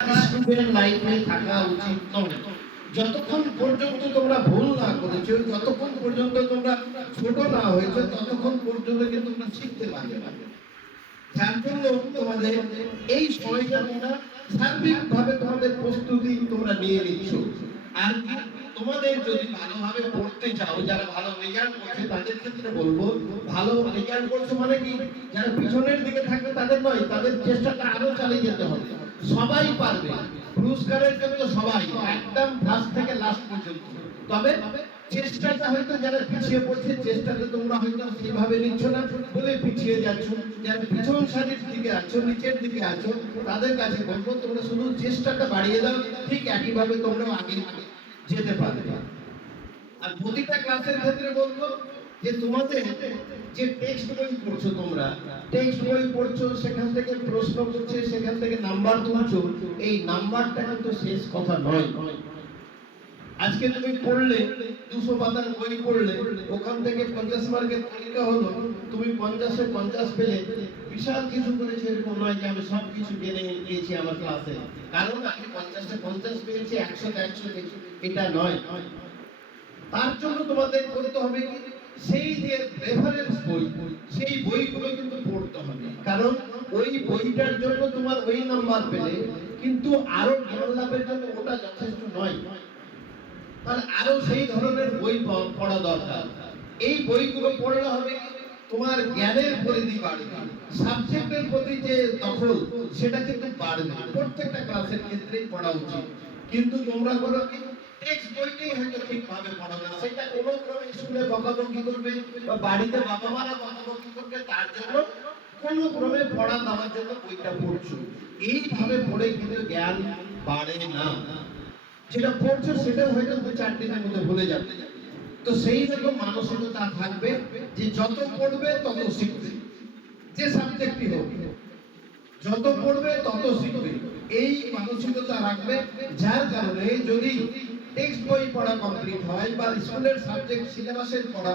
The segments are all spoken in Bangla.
স্টুডেন্ট লাইফে থাকা উচিত নয়। যতক্ষণ পর্যন্ত তোমরা ভুল না করেছো, যতক্ষণ পর্যন্ত তোমরা ছোট না হয়েছে, ততক্ষণ পর্যন্ত কিন্তু তোমরা শিখতে পারবে না। যার জন্য তোমাদের এই সময়টা তোমরা সার্বিকভাবে তোমাদের প্রস্তুতি তোমরা নিয়ে নিচ্ছ। আর তোমাদের যদি ভালোভাবে পড়তে চাও, যারা ভালো রেজাল্ট করছে তাদের ক্ষেত্রে বলবো, ভালো রেজাল্ট করছো মানে কি, যারা পিছনের দিকে থাকবে তাদের নয়, তাদের চেষ্টাটা আরো চালিয়ে যেতে হবে। সবাই পারবে, পুরস্কারের জন্য সবাই, একদম ফার্স্ট থেকে লাস্ট পর্যন্ত। তবে চেষ্টাটা হয়তো যারা পিছিয়ে পড়ছে, চেষ্টাটা তোমরা হয়তো সেভাবে নিচ্ছ না বলে পিছিয়ে যাচ্ছ। যারা পিছন সারির দিকে আছো, নিচের দিকে আছো, তাদের কাছে বলবো তোমরা শুধু চেষ্টাটা বাড়িয়ে দাও, ঠিক একইভাবে তোমরা আগে যেতে পারবে। আর প্রতিটা ক্লাসের ক্ষেত্রে বলবো যে তোমাদের যে টেক্সট বই পড়ছো, তোমরা টেক্সট বই পড়ছো, সেখান থেকে প্রশ্ন করছে, সেখান থেকে নাম্বার তুলছো, এই নাম্বারটা কিন্তু শেষ কথা নয়। আজকে তুমি পড়লে 200 পাতার বই পড়লে, ওখান থেকে 50 মার্কের পরীক্ষা হলো, তুমি 50-এ 50 পেলে বিশাল কিছু করেছে এরকম নয় যে আমি সব কিছু জেনে নিয়েছি আমার ক্লাসে, কারণ আমি 50-এ 50 পেয়েছি, 100-তে 100 পেয়েছি, এটা নয়। তার জন্য তোমাদের করতে হবে কি, সেই যে রেফারেন্স বই, সেই বইগুলো কিন্তু পড়তে হবে, কারণ ওই বইটার জন্য তোমার ওই নাম্বার পেলে কিন্তু আরো জ্ঞান লাভের জন্য ওটা যথেষ্ট নয়। তাহলে আরো সেই ধরনের বই পড়া দরকার। এই বইগুলো পড়লে হবে তোমার জ্ঞানের পরিধি বাড়বে, সাবজেক্টের প্রতি যে দখল সেটা কিন্তু বাড়বে। প্রত্যেকটা ক্লাসের ক্ষেত্রেই পড়া উচিত। কিন্তু তোমরা করো কি, টেক্সট বইটাই হয়তো ঠিকভাবে পড়ো না, সেটা কোনো ক্রমে স্কুলে বকাবকি করবে বা বাড়িতে বাবা মারা বকাবকি করবে, তার জন্য কোনো ক্রমে পড়া দেওয়ার জন্য বইটা পড়ছো। এইভাবে পড়ে কিন্তু জ্ঞান বাড়ে না। যেটা পড়ছো সেটা হয়তো 2-4 দিনের মধ্যে ভুলে যাবে। তো সেই রকম মানসিকতা থাকবে যে যত পড়বে তত শিখবে, যে সাবজেক্টই হোক, যত পড়বে তত শিখবে, এই মানসিকতা রাখবে। যার কারণে যদি টেক্সট বই পড়া কমপ্লিট হয় বা স্কুলের সাবজেক্ট সিলেবাসের পড়া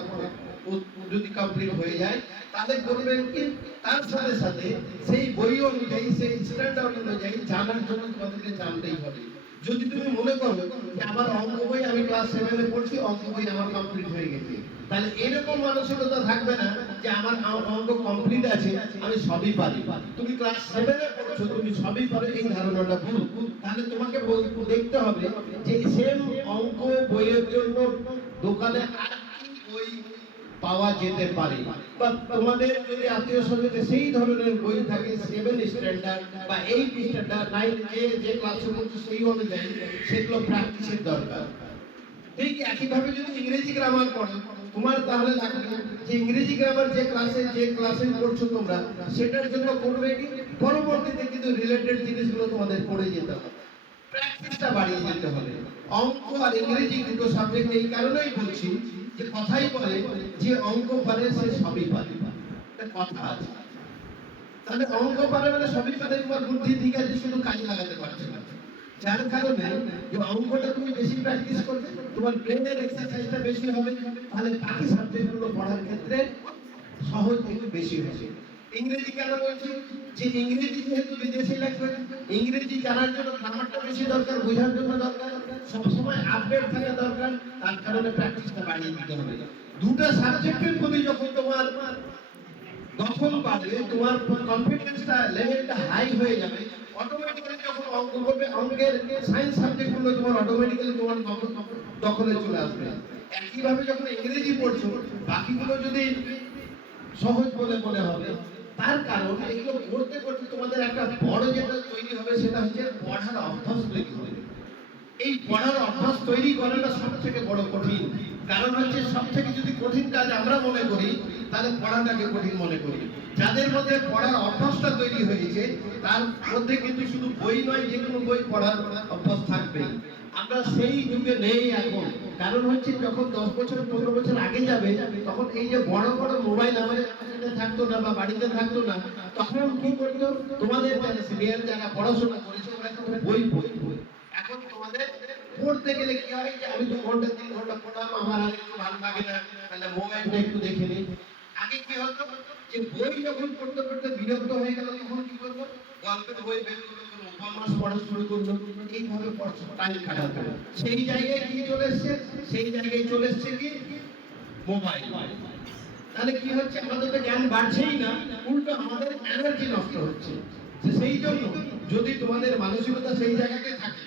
যদি কমপ্লিট হয়ে যায়, তাহলে করবেন কি, তার সাথে সাথে সেই বই অনুযায়ী, সেই স্ট্যান্ডার্ড অনুযায়ী জানার জন্য তোমাদেরকে জানতেই হবে। যদি তুমি মনে করো যে আমার অঙ্ক বই আমি ক্লাস 7-এ পড়ছি, অঙ্ক বই আমার কমপ্লিট হয়ে গেছে, তাহলে এরকম মানসিকতা থাকবে না যে আমার অঙ্ক কমপ্লিট আছে, আমি সবই পারি। তুমি ক্লাস 7-এ পড়ছো, তুমি সবই পারো, এই ধারণাটা ভুল। তাহলে তোমাকে দেখতে হবে যে সেম অঙ্ক বইয়ের জন্য দোকানে আর কি বই পাওয়া যেতে পারে, বা তোমাদের যদি আত্মীয় স্বজনে সেই ধরনের বই থাকে 7 স্ট্যান্ডার্ড বা 8 স্ট্যান্ডার্ড, 9 যে ক্লাসে পড়ছে সেই অনুযায়ী সেগুলো প্র্যাকটিসের দরকার। ঠিক একইভাবে যদি ইংরেজি গ্রামার পড়ো, তোমার তাহলে লাগবে যে ইংরেজি গ্রামার যে ক্লাসে পড়ছো তোমরা, সেটার জন্য করবে কি, পরবর্তীতে কিন্তু রিলেটেড জিনিসগুলো তোমাদের পড়ে যেতে হবে, প্র্যাকটিসটা বাড়িয়ে যেতে হবে। অঙ্ক আর ইংরেজি দুটো সাবজেক্ট এই কারণেই বলছি যে কথাই বলে যে অঙ্ক পারে সে সবই পারে, একটা কথা আছে। তাহলে অঙ্ক পারে মানে সবই পারে, তোমার বুদ্ধি ঠিক আছে, শুধু কাজে লাগাতে পারছে না। যার কারণে যে অঙ্কটা তুমি বেশি প্র্যাকটিস করবে, তোমার ব্রেনের এক্সারসাইজটা বেশি হবে, তাহলে বাকি সাবজেক্টগুলো পড়ার ক্ষেত্রে সহজ একটু বেশি হবে। ইংরেজি কেন বলছি, যে ইংরেজি যেহেতু বিদেশি ল্যাঙ্গুয়েজ, ইংরেজি জানার জন্য গ্রামারটা বেশি দরকার, বোঝার জন্য দরকার, সবসময় আপডেট থাকা দরকার, তার কারণে প্র্যাকটিসটা বাড়িয়ে দিতে হবে। দুটো সাবজেক্টের প্রতি যখন তোমার দখল বাড়বে, তোমার কনফিডেন্সটা লেভেলটা হাই হয়ে যাবে, অটোমেটিক্যালি যখন অঙ্ক করবে, অঙ্কের সায়েন্স সাবজেক্টগুলো তোমার অটোমেটিক্যালি তোমার দখলে চলে আসবে। একইভাবে যখন ইংরেজি পড়ছো, বাকিগুলো যদি সহজ বলে মনে হবে, তার কারণ এগুলো করতে করতে তোমাদের একটা বড় যেটা তৈরি হবে, সেটা হচ্ছে পড়ার অভ্যাস তৈরি হবে। এই পড়ার অভ্যাস তৈরি করাটা সব থেকে বড় কঠিন। কারণ হচ্ছে সব থেকে যদি কঠিন কাজ আমরা মনে করি, তাহলে পড়াটাকে কঠিন মনে করি। যাদের মধ্যে পড়ার অভ্যাসটা তৈরি হয়েছে, তার মধ্যে কিন্তু শুধু বই নয়, যে কোনো বই পড়ার অভ্যাস থাকবে। আমরা সেই যুগে নেই এখন। কারণ হচ্ছে যখন 10 বছর 15 বছর আগে যাবে, তখন এই যে বড় বড় মোবাইল আমাদের কাছে থাকতো না বা বাড়িতে থাকতো না, তখন কি করতো, তোমাদের সিনিয়র যারা পড়াশোনা করেছে ওরা কিন্তু বই পড়তো। এখন তোমাদের পড়তে গেলে কি হয়, যে আমি 2 ঘন্টা 3 ঘন্টা পড়লাম, আমার আর একটু ভালো লাগে না, তাহলে মোবাইলটা একটু দেখে নিই। আগে কি হতো, যে বই যখন পড়তে পড়তে বিরক্ত হয়ে গেল, তখন কি করবো, গল্পের বই বের করে কোনো মাস পড়া শুরু করলো, এইভাবে টাইম কাটাতে হবে। সেই জায়গায় কি চলে এসছে, সেই জায়গায় চলে এসছে কি মোবাইল। তাহলে কি হচ্ছে, আমাদের তো জ্ঞান বাড়ছেই না, উল্টো আমাদের এনার্জি নষ্ট হচ্ছে। সেই জন্য যদি তোমাদের মানসিকতা সেই জায়গাতে থাকে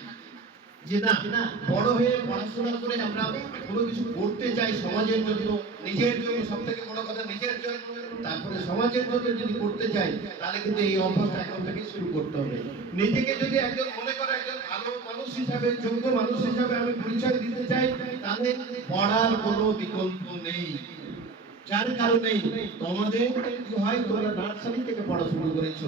যে না বড় হয়ে পড়াশোনা করে আমরা কোনো কিছু করতে চাই সমাজের জন্য, নিজের জন্য, সব থেকে বড় কথা নিজের জন্য, তারপরে সমাজের জন্য যদি করতে চাই, তাহলে কিন্তু এই অভ্যাসটা এখন থেকে শুরু করতে হবে। নিজেকে যদি একজন মনে করে একজন ভালো মানুষ হিসাবে, যোগ্য মানুষ হিসাবে আমি পরিচয় দিতে চাই, তাহলে পড়ার কোনো বিকল্প নেই। যার কারণে তোমাদের কি হয়, তোমরা নার্সারি থেকে পড়া শুরু করেছো,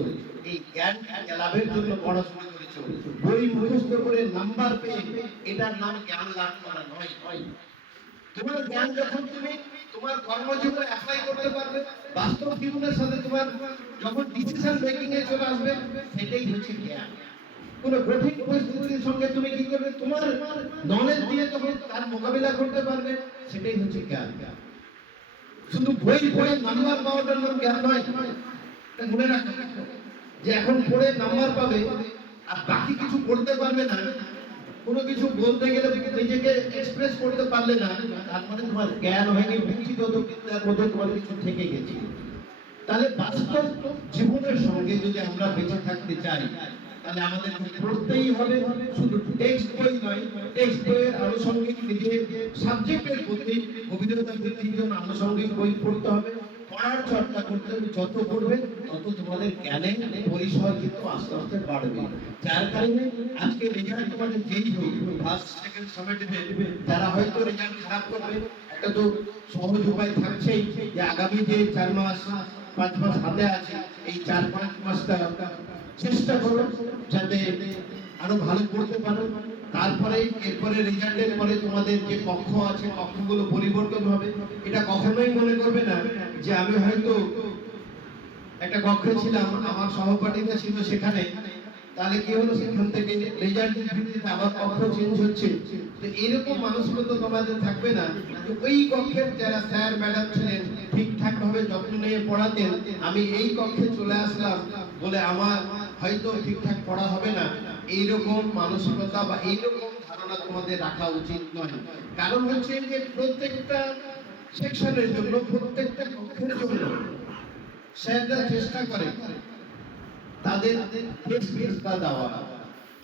এই জ্ঞান লাভের জন্য পড়া শুরু করেছো, বই মুখস্থ করে নাম্বার পেয়ে, এটার নাম জ্ঞান লাভ করা নয়। তোমার জ্ঞান যখন তুমি তোমার কর্মজীবনে অ্যাপ্লাই করতে পারবে, বাস্তব জীবনের সাথে তোমার যখন ডিসিশন মেকিং এ চলে আসবে, সেটাই হচ্ছে জ্ঞান। কোন কঠিন পরিস্থিতির সঙ্গে তুমি কি করবে, তোমার নলেজ দিয়ে তখন তার মোকাবিলা করতে পারবে, সেটাই হচ্ছে জ্ঞান। শুধু বই পড়ে নাম্বার পাওয়াটার নাম জ্ঞান নয়। মনে রাখো যে এখন পড়ে নাম্বার পাবে আর বাকি কিছু করতে পারবে না, কোনো কিছু বলতে গেলে নিজেকে এক্সপ্রেস করতে পারলে না, তারপরে তোমার জ্ঞান হয়নি, ব্যক্তিগত বিদ্যার মধ্যে তোমার কিছু থেকে গেছে। তাহলে বাস্তব জীবনের সঙ্গে যদি আমরা বেঁচে থাকতে চাই, তাহলে আমাদের পড়তেই হবে। শুধু টেক্সট বই নয়, টেক্সট বইয়ের আনুষঙ্গিক নিজের সাবজেক্টের প্রতি অভিজ্ঞতা বৃদ্ধির জন্য আনুষঙ্গিক বই পড়তে হবে, পড়ার চর্চা করতে হবে। যত পড়বে তত তোমাদের জ্ঞানের পরিসর কিন্তু আস্তে আস্তে বাড়বে। যার কারণে আজকে রেজাল্ট তোমাদের যেই হোক, ফার্স্ট সেকেন্ড সামেটিভে যারা হয়তো রেজাল্ট খারাপ করবে, একটা তো সহজ উপায় থাকছেই যে আগামী যে 4 মাস 5 মাস হাতে আছে, এই 4-5 মাসটা চেষ্টা করো যাতে আরো ভালো করতে পারো। তারপরে এরপরে রেজাল্টের পরে তোমাদের যে কক্ষ আছে, কক্ষগুলো পরিবর্তন হবে। এটা কখনোই মনে করবে না যে আমি হয়তো একটা কক্ষে ছিলাম, আমার সহপাঠীরা ছিল সেখানে, তাহলে কি হলো, সেখান থেকে রেজাল্টের ভিত্তিতে আবার কক্ষ চেঞ্জ হচ্ছে। তো এরকম মানসিকতা তোমাদের থাকবে না। ওই কক্ষের যারা স্যার ম্যাডাম ছিলেন, ঠিকঠাক ভাবে যত্ন নিয়ে পড়াতেন, আমি এই কক্ষে চলে আসলাম বলে আমার হয়তো ঠিকঠাক পড়া হবে না, এইরকম মানসিকতা বা এইরকম ধারণা তোমাদের রাখা উচিত নয়। কারণ হচ্ছে যে প্রত্যেকটা সেকশনের জন্য, প্রত্যেকটা কক্ষের জন্য স্যাররা চেষ্টা করে তাদের বেস্টটা দেওয়া।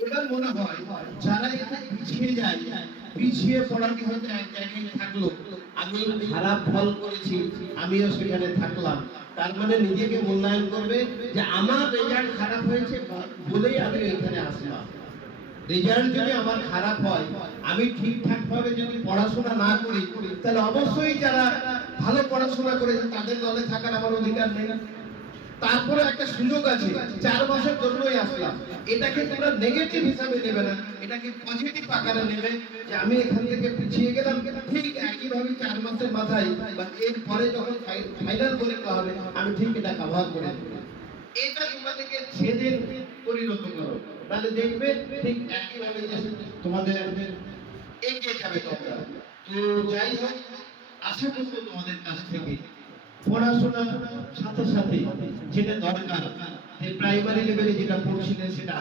এবার মনে হয় যারা একটু পিছিয়ে যায়, পিছিয়ে পড়াটি হয়তো এক জায়গায় থাকলো, আমি খারাপ ফল করেছি, আমিও সেখানে থাকলাম, তার মানে নিজেকে মূল্যায়ন করবে যে আমার রেজাল্ট খারাপ হয়েছে বলেই আমি এখানে আসলাম। রেজাল্ট যদি আমার খারাপ হয়, আমি ঠিকঠাক ভাবে যদি পড়াশোনা না করি, তাহলে অবশ্যই যারা ভালো পড়াশোনা করেছে তাদের দলে থাকার আমার অধিকার নেই। তারপরে একটা সুযোগ আছে, 4 মাসের জন্যই আসলাম, এটাকে তোমরা নেগেটিভ হিসাবে নেবে না, এটাকে পজিটিভ আকারে নেবে যে আমি এখান থেকে পিছিয়ে গেলাম, ঠিক একইভাবে 4 মাসের মাথায় বা এর পরে যখন ফাইনাল পরীক্ষা হবে, আমি ঠিক এটা কভার করে দেব। এটা তোমাদেরকে ছেদে পরিণত করো, তাহলে দেখবে ঠিক একইভাবে তোমাদের এগিয়ে যাবে তোমরা। তো যাই হোক, আশা করবো তোমাদের কাছ থেকে পড়াশোনার সাথে সাথে যেটা দরকার, প্রাইমারি লেভেলে যেটা পড়ছিলেন সেটা